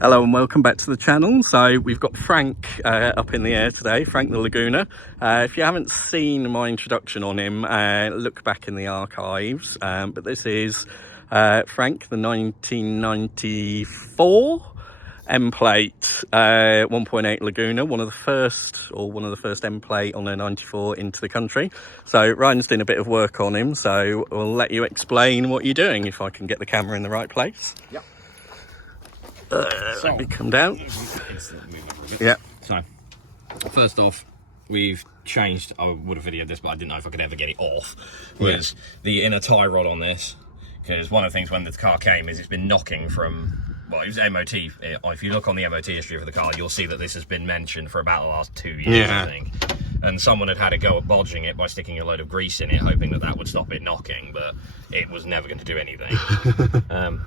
Hello and welcome back to the channel. So we've got Frank up in the air today, Frank the Laguna. If you haven't seen my introduction on him, look back in the archives. But this is Frank, the 1994 M-plate 1.8 Laguna, one of the first M-plate on a 94 into the country. So Ryan's doing a bit of work on him, so we'll let you explain what you're doing if I can get the camera in the right place. Yep. Let me come down. Yeah. So, first off, we've changed. I would have videoed this, but I didn't know if I could ever get it off. Was the inner tie rod on this? Because one of the things when the car came is it's been knocking from. Well, it was MOT. If you look on the MOT history for the car, you'll see that this has been mentioned for about the last 2 years, I think. And someone had a go at bodging it by sticking a load of grease in it, hoping that that would stop it knocking, but it was never going to do anything.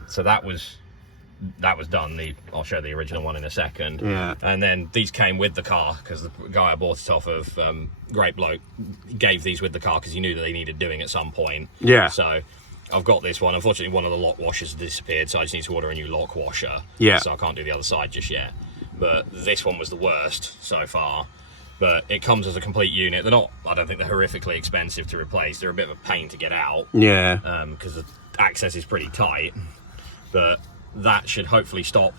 So that was done. I'll show the original one in a second. Yeah. And then these came with the car because the guy I bought it off of, great bloke, gave these with the car because he knew that they needed doing at some point. Yeah. So I've got this one. Unfortunately, one of the lock washers disappeared, so I just need to order a new lock washer. Yeah. So I can't do the other side just yet. But this one was the worst so far. But it comes as a complete unit. They're not, I don't think they're horrifically expensive to replace. They're a bit of a pain to get out. Yeah. Because the access is pretty tight. But that should hopefully stop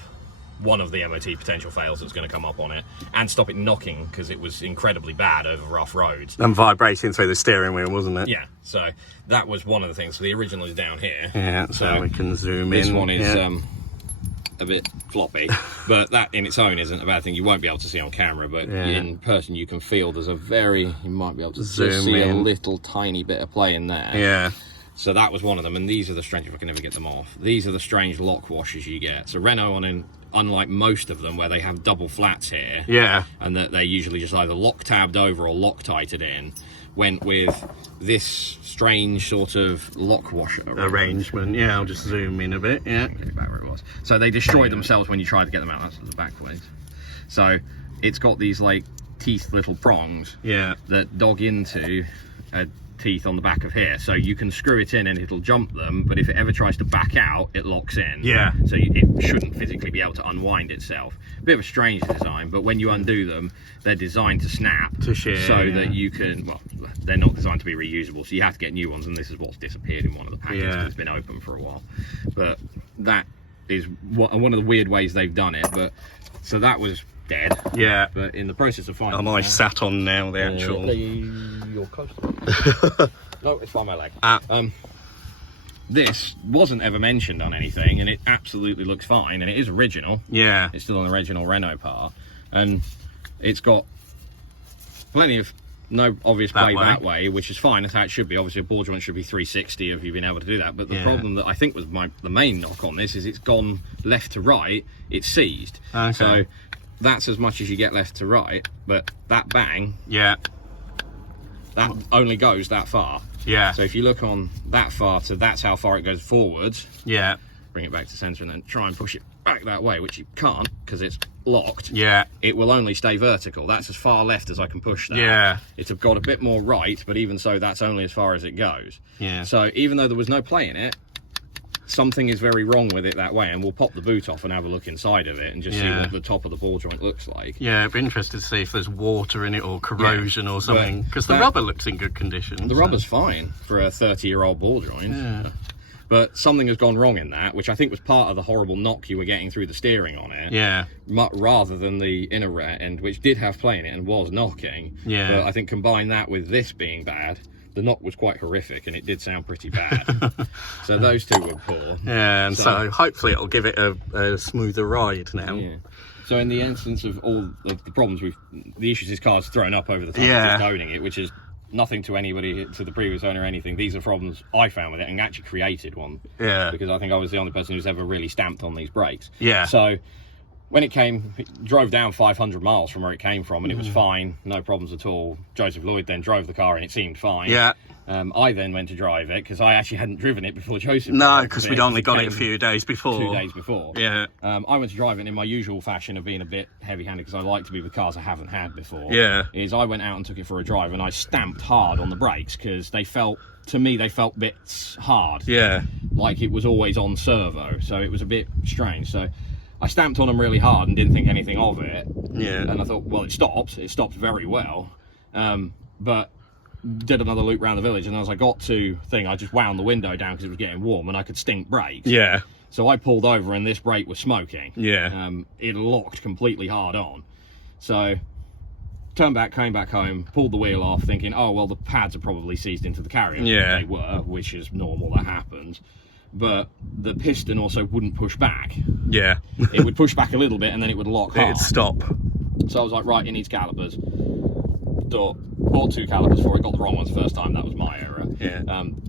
one of the MOT potential fails that's going to come up on it, and stop it knocking, because it was incredibly bad over rough roads. And vibrating through the steering wheel, wasn't it? Yeah, so that was one of the things. So the original is down here. Yeah, so we can zoom in. This one is a bit floppy, but that in its own isn't a bad thing. You won't be able to see on camera, but in person you can feel there's you might be able to just see a little tiny bit of play in there. Yeah. So that was one of them, and these are the strange, if I can ever get them off, these are the strange lock washers you get. So Renault, unlike most of them where they have double flats here, and that they're usually just either lock tabbed over or Loctited in, went with this strange sort of lock washer arrangement. Yeah, I'll just zoom in a bit. Yeah. Go back where it was. So they destroyed themselves when you tried to get them out. That's the back ways. So it's got these like teeth little prongs that dog into a teeth on the back of here, so you can screw it in and it'll jump them, but if it ever tries to back out, it locks in. So it shouldn't physically be able to unwind itself. A bit of a strange design, but when you undo them, they're designed to snap to share, so that you can, well, they're not designed to be reusable, so you have to get new ones, and this is what's disappeared in one of the packets because it's been open for a while. But that is one of the weird ways they've done it. But so that was dead. But in the process of finding, am I sat on now the actual your coaster? No, it's by my leg. This wasn't ever mentioned on anything, and it absolutely looks fine, and it is original. It's still an original Renault part, and it's got plenty of no obvious play that way, which is fine. That's how it should be. Obviously a ball joint should be 360 if you've been able to do that, but the problem that I think was the main knock on this is it's gone left to right, it's seized. So that's as much as you get left to right, but that bang, that only goes that far. So if you look on that far to that's how far it goes forwards. Bring it back to center and then try and push it back that way, which you can't because it's locked. It will only stay vertical. That's as far left as I can push that. It's got a bit more right, but even so, that's only as far as it goes. So even though there was no play in it, something is very wrong with it that way, and we'll pop the boot off and have a look inside of it and just see what the top of the ball joint looks like. I'd be interested to see if there's water in it or corrosion or something, because the rubber looks in good condition. The rubber's fine for a 30-year-old ball joint. But something has gone wrong in that, which I think was part of the horrible knock you were getting through the steering on it. Rather than the inner end, which did have play in it and was knocking. But I think combine that with this being bad, the knock was quite horrific, and it did sound pretty bad. So those two were poor. And so hopefully it'll give it a smoother ride now. So in the instance of all of the problems, the issues this car's thrown up over the time of just owning it, which is nothing to anybody, to the previous owner or anything. These are problems I found with it and actually created one. Because I think I was the only person who's ever really stamped on these brakes. So when it came, it drove down 500 miles from where it came from, and it was fine, no problems at all. Joseph Lloyd then drove the car and it seemed fine. I then went to drive it because I actually hadn't driven it before Joseph. No, because we'd only got it a few days before. 2 days before. I went to drive it in my usual fashion of being a bit heavy-handed because I like to be with cars I haven't had before. I went out and took it for a drive, and I stamped hard on the brakes because they felt, to me, they felt bits hard. Like it was always on servo, so it was a bit strange. So I stamped on them really hard and didn't think anything of it. Yeah. And I thought, well, it stopped very well. But did another loop around the village, and as I got to I just wound the window down because it was getting warm and I could stink brakes. Yeah. So I pulled over and this brake was smoking. Yeah. It locked completely hard on. So turned back, came back home, pulled the wheel off, thinking, oh, well, the pads are probably seized into the carrier. Yeah. They were, which is normal, that happens. But the piston also wouldn't push back. Yeah. It would push back a little bit and then it would lock hard. It'd stop. So I was like, right, it needs calipers. Bought 2 calipers for it, got the wrong ones the first time, that was my error. Yeah.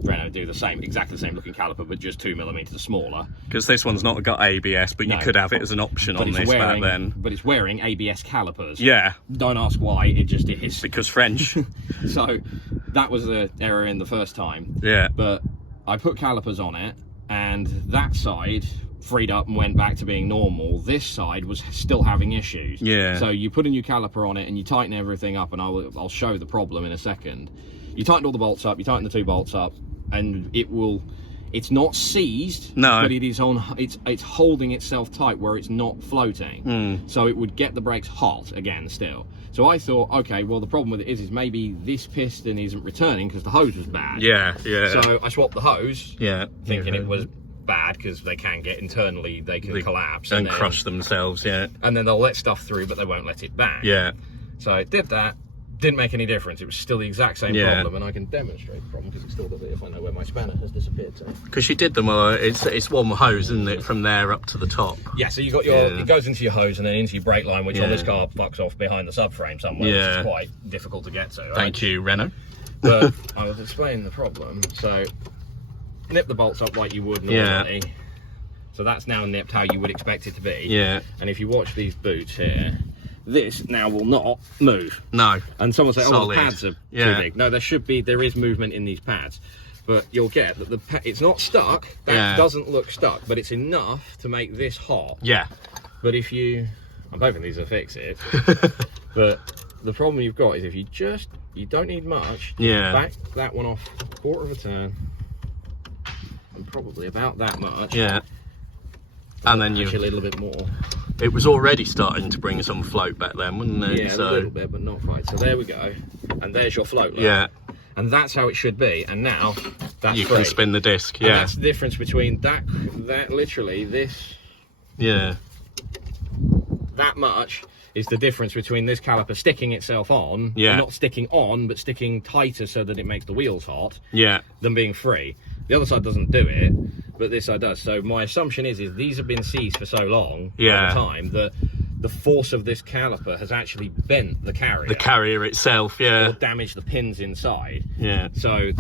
Renault do the same, exactly the same looking caliper, but just 2mm smaller. Because this one's not got ABS, but you could have it as an option on this back then. But it's wearing ABS calipers. Yeah. Don't ask why, it just is. Because French. So that was the error in the first time. Yeah. But I put calipers on it, and that side freed up and went back to being normal. This side was still having issues. Yeah. So you put a new caliper on it and you tighten everything up, and I'll show the problem in a second. You tighten all the bolts up, you tighten the 2 bolts up, and it's not seized, no, but it is it's holding itself tight where it's not floating. So it would get the brakes hot again still. So I thought, okay, well, the problem with it is maybe this piston isn't returning because the hose was bad. Yeah, yeah. So I swapped the hose, thinking it was bad because they can get internally, they can collapse and crush themselves. Yeah. And then they'll let stuff through, but they won't let it back. Yeah. So I did that. Didn't make any difference. It was still the exact same problem, and I can demonstrate the problem because it's still there if I know where my spanner has disappeared to. Because you did them, it's one hose, isn't it, from there up to the top? Yeah, so you got it goes into your hose and then into your brake line, which on this car fucks off behind the subframe somewhere, which is quite difficult to get to. Right? Thank you, Renault. But I was explaining the problem. So nip the bolts up like you would normally. Yeah. So that's now nipped how you would expect it to be. Yeah. And if you watch these boots here, this now will not move. No. And someone say, oh, the pads are too big. No, there is movement in these pads. But you'll get that it's not stuck. That doesn't look stuck, but it's enough to make this hot. Yeah. But if I'm hoping these will fix it. But the problem you've got is if you don't need much. Yeah. Back that one off a quarter of a turn. And probably about that much. Yeah. And then a little bit more. It was already starting to bring some float back then, wasn't it? Yeah, a little bit, but not quite. So there we go. And there's your float. Yeah. And that's how it should be. And now that's you can spin the disc. Yeah. And that's the difference between that literally this. Yeah. That much is the difference between this caliper sticking itself on, not sticking on, but sticking tighter so that it makes the wheels hot. Yeah. Than being free. The other side doesn't do it, but this side does. So my assumption is these have been seized for so long, at the time, that the force of this caliper has actually bent the carrier. The carrier itself, or damaged the pins inside. Yeah. So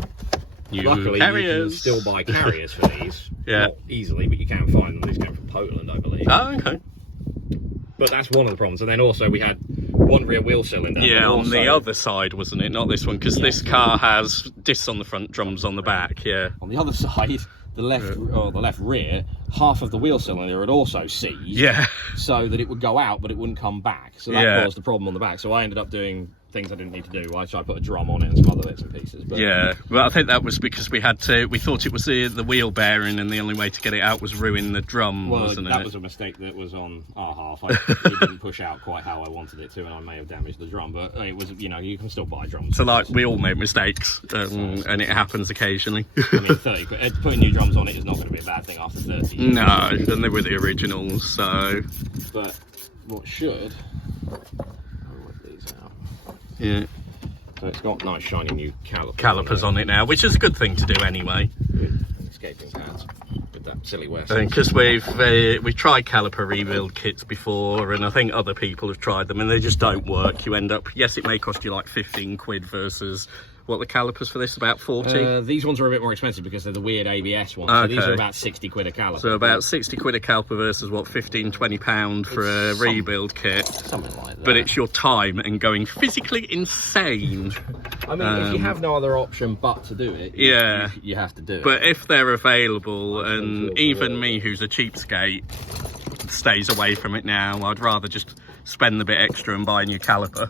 luckily you can still buy carriers for these. Not easily, but you can find them. These came from Poland, I believe. Oh, okay. But that's one of the problems. And then also we had one rear wheel cylinder. Yeah, on the other side, wasn't it? Not this one, because this car has discs on the front, drums on the back. Yeah. On the other side, the left rear, half of the wheel cylinder had also seized. Yeah. So that it would go out, but it wouldn't come back. So that caused the problem on the back. So I ended up doing things I didn't need to do. So I put a drum on it and some other bits and pieces. But yeah, well, I think that was because we thought it was the wheel bearing, and the only way to get it out was ruin the drum, wasn't it? That was a mistake that was on our half. It didn't push out quite how I wanted it to, and I may have damaged the drum. But it was, you can still buy drums. So like we all make mistakes, and it happens occasionally. I mean, 30 quid. Putting new drums on it is not going to be a bad thing after 30 years. No, and they were the originals. So, but what should? Yeah. So it's got nice shiny new calipers on it now, which is a good thing to do anyway. With escaping pads with that silly West. Because we've tried caliper rebuild kits before, and I think other people have tried them, and they just don't work. You end up, yes, it may cost you like 15 quid versus what the calipers for this about 40. These ones are a bit more expensive because they're the weird ABS ones. Okay. So these are about 60 quid a caliper. So about 60 quid a caliper versus what, 15-20 £20 for a rebuild kit. Something like that. But it's your time and going physically insane. I mean, if you have no other option but to do it, you have to do it. But if they're available, and even me, who's a cheapskate, stays away from it now, I'd rather just spend the bit extra and buy a new caliper.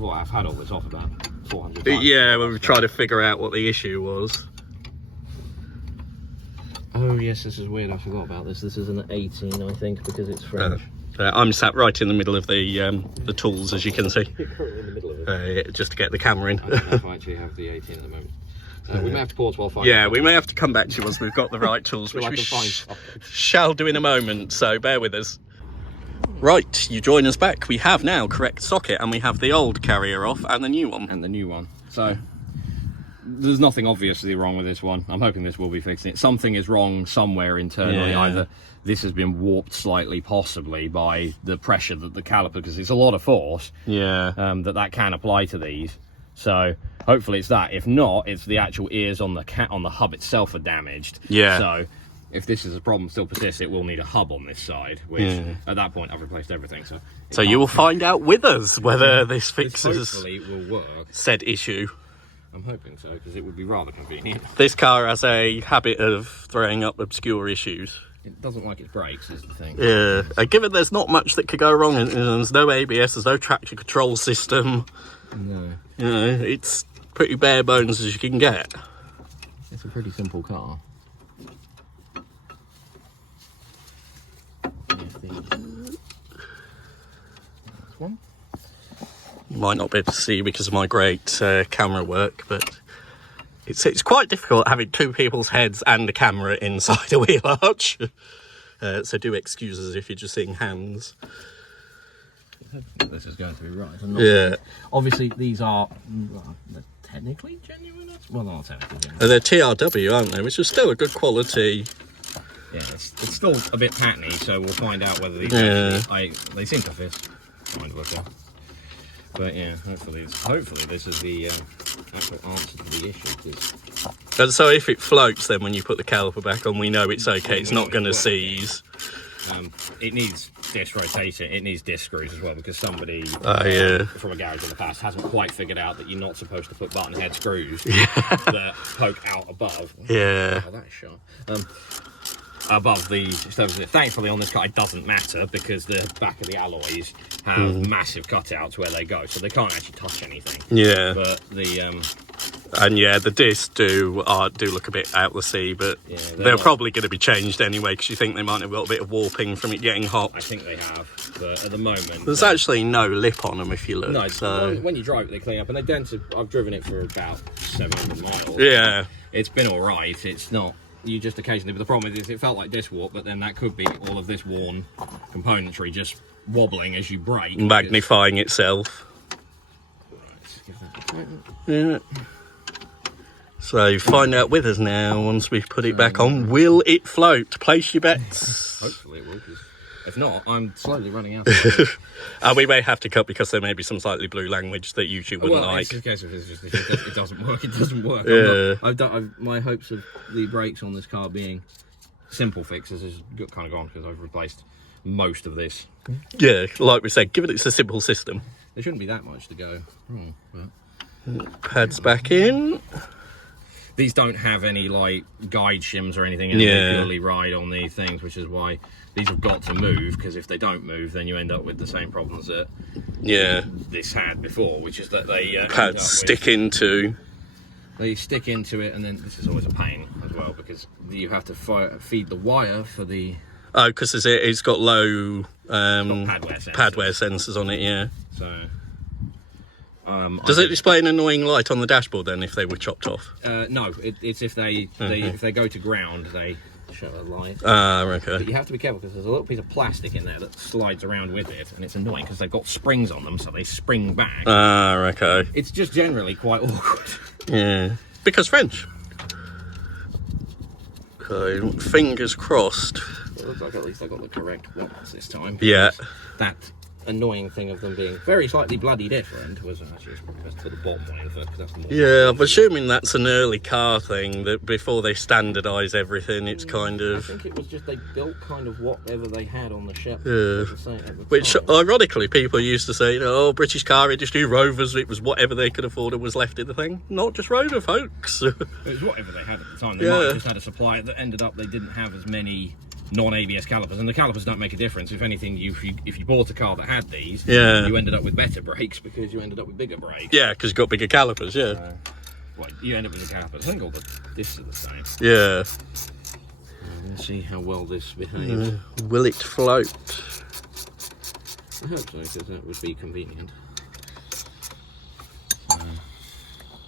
I've had all this off about 400 times. Yeah, we've tried to figure out what the issue was. Oh yes, this is weird. I forgot about this. This is an 18, I think, because it's French. I'm sat right in the middle of the tools, as you can see. You're currently in the middle of it. Just to get the camera in. I don't know if I actually have the 18 at the moment. We may have to pause while finding. Yeah, we may have to come back to you once we've got the right tools, which we shall do in a moment. So bear with us. Right, you join us back. We have now correct socket, and we have the old carrier off and the new one. So there's nothing obviously wrong with this one. I'm hoping this will be fixing it. Something is wrong somewhere internally. Yeah. Either this has been warped slightly, possibly by the pressure that the caliper, because it's a lot of force. Yeah. That can apply to these. So hopefully it's that. If not, it's the actual ears on the hub itself are damaged. Yeah. So if this is a problem still persists, it will need a hub on this side, which at that point I've replaced everything. So you will find out with us whether this fixes hopefully will work. said issue. I'm hoping so, because it would be rather convenient. This car has a habit of throwing up obscure issues. It doesn't like its brakes, is the thing. Yeah. Given there's not much that could go wrong, and there's no ABS, there's no traction control system. No. You know, it's pretty bare bones as you can get. It's a pretty simple car. One. You might not be able to see because of my great camera work, but it's quite difficult having two people's heads and a camera inside a wheel arch. So do excuse us if you're just seeing hands. This is going to be right. Yeah. Obviously, these are technically genuine. Well, not technically genuine. They're TRW, aren't they? Which is still a good quality. Yeah, it's still a bit patiny, so we'll find out whether these actually, they seem to fit. Mind looking. But yeah, hopefully this is the actual answer to the issue. And so if it floats, then when you put the caliper back on, we know it's okay. It's not going to seize. It needs disc rotating. It needs disc screws as well, because somebody from a garage in the past hasn't quite figured out that you're not supposed to put button head screws that poke out above. Yeah. Oh, that's sharp. Above the surface. Thankfully on this car it doesn't matter, because the back of the alloys have massive cutouts where they go, so they can't actually touch anything. Yeah. But the and yeah, the discs do look a bit out the sea, but they're probably going to be changed anyway, because you think they might have got a bit of warping from it getting hot. I think they have, but at the moment there's actually no lip on them if you look. No, so when you drive it they clean up, and they dented. I've driven it for about 700 miles. Yeah. It's been all right. It's not. You just occasionally, but the problem is it felt like disc warp, but then that could be all of this worn componentry just wobbling as you brake. Magnifying itself. Right, give that a tighten. Yeah. So find out with us now, once we've put it back on, will it float? Place your bets. Hopefully it will, because if not, I'm slowly running out of And we may have to cut, because there may be some slightly blue language that YouTube wouldn't like. It's a case of it doesn't work, it doesn't work. Yeah. My hopes of the brakes on this car being simple fixes is kind of gone, because I've replaced most of this. Yeah, like we said, given it's a simple system. There shouldn't be that much to go wrong. But Pads back in. These don't have any like guide shims or anything, and they purely ride on the things, which is why these have got to move, because if they don't move then you end up with the same problems that this had before, which is that they pads stick into it, and then this is always a pain as well, because you have to feed the wire for the because it's got low padware sensors on it. Yeah. So does it display an annoying light on the dashboard then if they were chopped off? No, it's if they go to ground they show a light. Okay. But you have to be careful, because there's a little piece of plastic in there that slides around with it, and it's annoying because they've got springs on them, so they spring back. Okay. It's just generally quite awkward. Yeah, because French. Okay, fingers crossed. It looks like at least I got the correct ones this time. Yeah. That annoying thing of them being very slightly bloody different was actually probably best to put the bottom one in first, because that's the more. Yeah, I'm assuming that's an early car thing, that before they standardise everything, it's kind of. I think it was just they built kind of whatever they had on the shelf. Which, ironically, people used to say, oh, British car industry, Rovers, it was whatever they could afford and was left in the thing. Not just Rover, folks. It was whatever they had at the time. They might have just had a supplier that ended up they didn't have as many non-ABS calipers, and the calipers don't make a difference. If anything, if you bought a car that had these, you ended up with better brakes, because you ended up with bigger brakes. Yeah, because you've got bigger calipers, well, you end up with the calipers. I think all the discs are the same. Yeah. Let's see how well this behaves. Will it float? I hope so, because that would be convenient.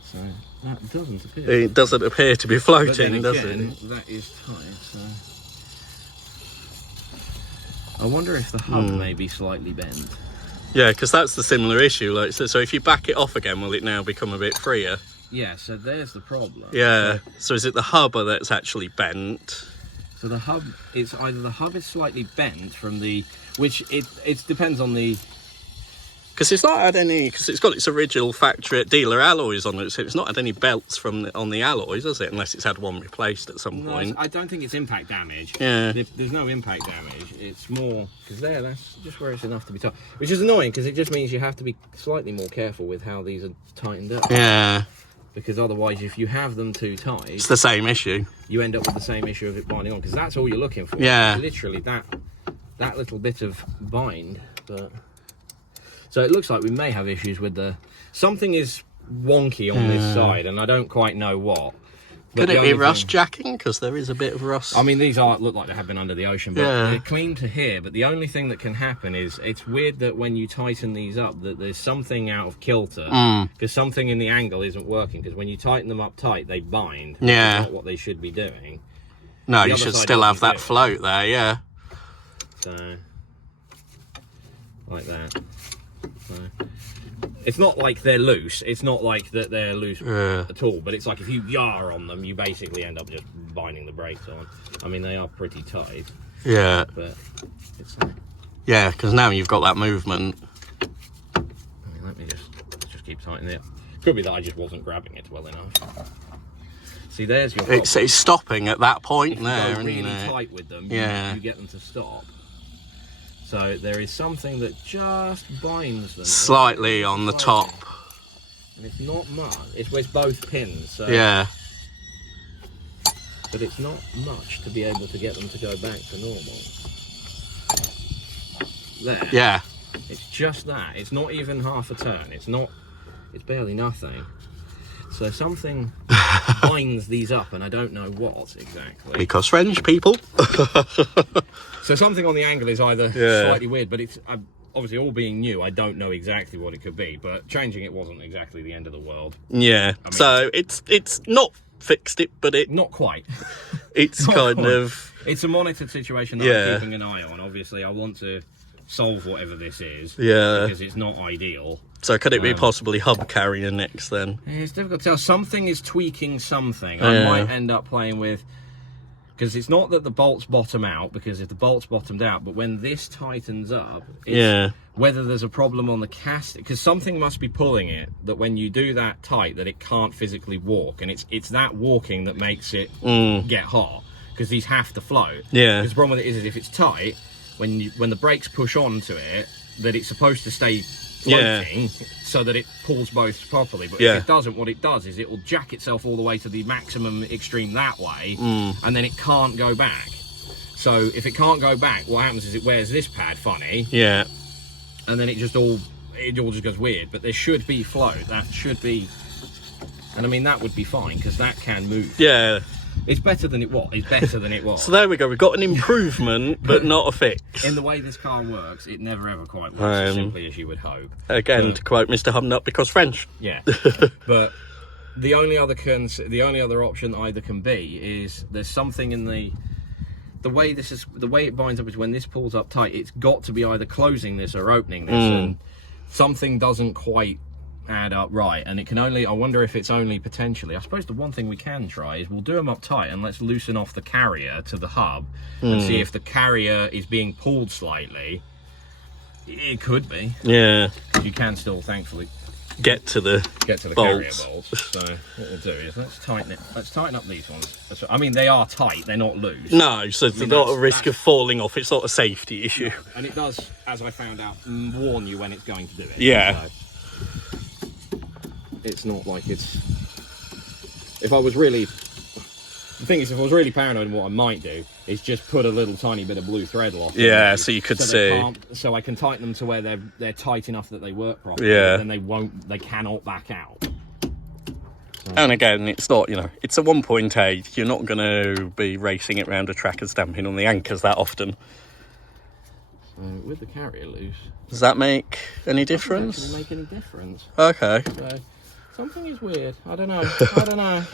So that doesn't appear. It doesn't appear to be floating, does it? That is tight, so... I wonder if the hub may be slightly bent. Yeah, because that's the similar issue. Like, so if you back it off again, will it now become a bit freer? Yeah, so there's the problem. Yeah, so is it the hub that's actually bent? So the hub, it's either the hub is slightly bent from the, which it depends on the... Because it's not had any, because it's got its original factory dealer alloys on it, so it's not had any belts on the alloys, has it? Unless it's had one replaced at some point. I don't think it's impact damage. Yeah. There's no impact damage. It's more, because that's just where it's enough to be tight. Which is annoying, because it just means you have to be slightly more careful with how these are tightened up. Yeah. Because otherwise, if you have them too tight... It's the same issue. You end up with the same issue of it binding on, because that's all you're looking for. Yeah. Literally that little bit of bind, but... So it looks like we may have issues with the... Something is wonky on this side, and I don't quite know what. Could it be rust jacking? Because there is a bit of rust. I mean, these look like they have been under the ocean, but they're clean to here. But the only thing that can happen is, it's weird that when you tighten these up, that there's something out of kilter. Because something in the angle isn't working. Because when you tighten them up tight, they bind. Yeah. That's not what they should be doing. No, you should still have that float there, yeah. So, like that. So, it's not like they're loose. It's not like that they're loose at all. But it's like if you yar on them, you basically end up just binding the brakes on. I mean, they are pretty tight. Yeah. But it's yeah, because now you've got that movement. I mean, let me just keep tightening it. Could be that I just wasn't grabbing it well enough. See, there's your problem. It's stopping at that point if there, you go really isn't it? tight with them, Yeah. you get them to stop. So there is something that just binds them Slightly on the top. And it's not much. It's both pins. So, yeah. But it's not much to be able to get them to go back to normal. There. Yeah. It's just that. It's not even half a turn. It's barely nothing. So something binds these up, and I don't know what exactly. Because French people. So something on the angle is either slightly weird, but it's obviously all being new. I don't know exactly what it could be, but changing it wasn't exactly the end of the world. Yeah. I mean, so it's not fixed it, but it not quite. It's not kind quite. Of it's a monitored situation that I'm keeping an eye on. Obviously, I want to solve whatever this is. Yeah. Because it's not ideal. So could it be possibly hub carrier next then? It's difficult to tell. Something is tweaking something. I might end up playing with... Because it's not that the bolts bottom out, because if the bolts bottomed out, but when this tightens up, it's whether there's a problem on the cast... Because something must be pulling it, that when you do that tight, that it can't physically walk. And it's that walking that makes it get hot. Because these have to float. Yeah. Because the problem with it is if it's tight, when the brakes push onto it, that it's supposed to stay... floating so that it pulls both properly, but if it doesn't, what it does is it will jack itself all the way to the maximum extreme that way, and then it can't go back. So if it can't go back, what happens is it wears this pad funny, and then it all just goes weird. But there should be flow. That should be, and I mean that would be fine because that can move. Yeah. It's better than it was. It's better than it was. So there we go. We've got an improvement, but not a fix. In the way this car works, it never ever quite works as simply as you would hope. Again, to quote Mr. Humnut, because French. Yeah. But the only other option either can be is there's something in the way it binds up is when this pulls up tight. It's got to be either closing this or opening this, and something doesn't quite add up right, and it can only, I wonder if it's only potentially, I suppose the one thing we can try is we'll do them up tight and let's loosen off the carrier to the hub and see if the carrier is being pulled slightly. It could be. Yeah. You can still thankfully get to the carrier bolts. So what we'll do is let's tighten up these ones. I mean, they are tight, they're not loose. No, so there's not a risk of falling off. It's not a safety issue. No. And it does, as I found out, warn you when it's going to do it. Yeah. So, it's not like it's... If I was really... The thing is, if I was really paranoid, what I might do is just put a little tiny bit of blue thread lock. Yeah, so you could see. So I can tighten them to where they're tight enough that they work properly. Yeah. Then they cannot back out. And again, it's not, you know, it's a 1.8. You're not going to be racing it around a track and stamping on the anchors that often. So with the carrier loose, does that make any difference? Doesn't make any difference. Okay. So something is weird. I don't know.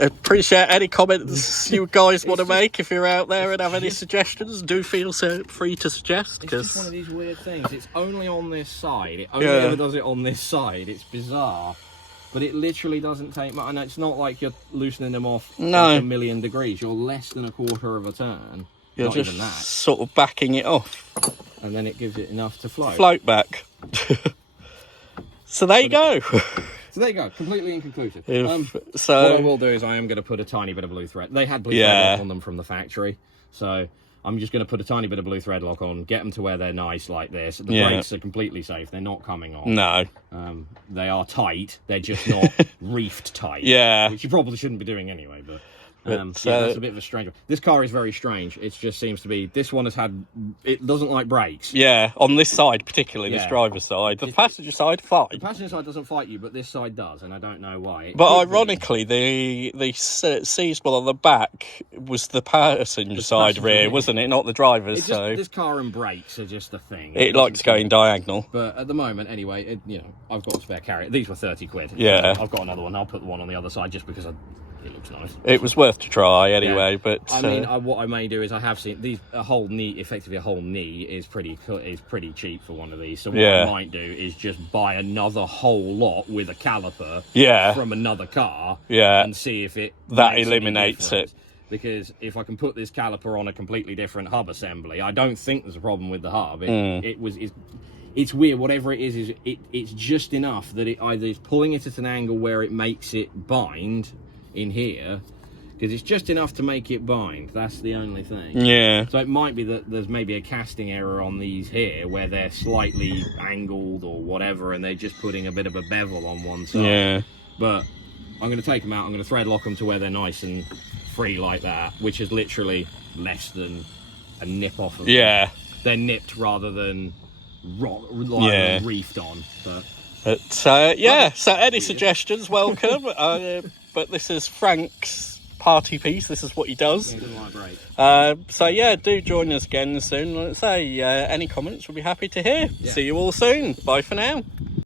Appreciate any comments you guys want to make. If you're out there and have any suggestions, do feel so free to suggest. It's just one of these weird things. It's only on this side. It only ever does it on this side. It's bizarre. But it literally doesn't take much. And it's not like you're loosening them off like a million degrees. You're less than a quarter of a turn. You're not just even that. Sort of backing it off. And then it gives it enough to float. Float back. So there you go. So there you go, completely inconclusive. So what I will do is I am going to put a tiny bit of blue thread. They had blue thread lock on them from the factory, so I'm just going to put a tiny bit of blue thread lock on, get them to where they're nice like this. The brakes are completely safe; they're not coming off. No, they are tight. They're just not reefed tight. Which you probably shouldn't be doing anyway, but. That's a bit of a strange one. This car is very strange. It just seems to be, this one has had, it doesn't like brakes. Yeah, on this side particularly, this driver's side. The passenger side, fine. The passenger side doesn't fight you, but this side does, and I don't know why. But ironically, the seizable on the back was the passenger side rear, wasn't it? Not the driver's. So this car and brakes are just a thing. It likes going diagonal. But at the moment, anyway, I've got a spare carrier. These were 30 quid. Yeah. I've got another one. I'll put the one on the other side just because it looks nice. It was worth to try anyway, but I mean, what I may do is I have seen these effectively a whole knee is pretty cheap for one of these. So what I might do is just buy another whole lot with a caliper from another car and see if that eliminates it. Because if I can put this caliper on a completely different hub assembly, I don't think there's a problem with the hub. It's weird. Whatever it is it's just enough that it either is pulling it at an angle where it makes it bind in here, because it's just enough to make it bind. That's the only thing. So it might be that there's maybe a casting error on these here where they're slightly angled or whatever, and they're just putting a bit of a bevel on one side. But I'm going to take them out. I'm going to thread lock them to where they're nice and free like that, which is literally less than a nip off of them. They're nipped rather than reefed on. So any suggestions, welcome. But this is Frank's party piece. This is what he does. Yeah, he doesn't like brakes. So do join us again soon. Let's say any comments, we'll be happy to hear. See you all soon. Bye for now.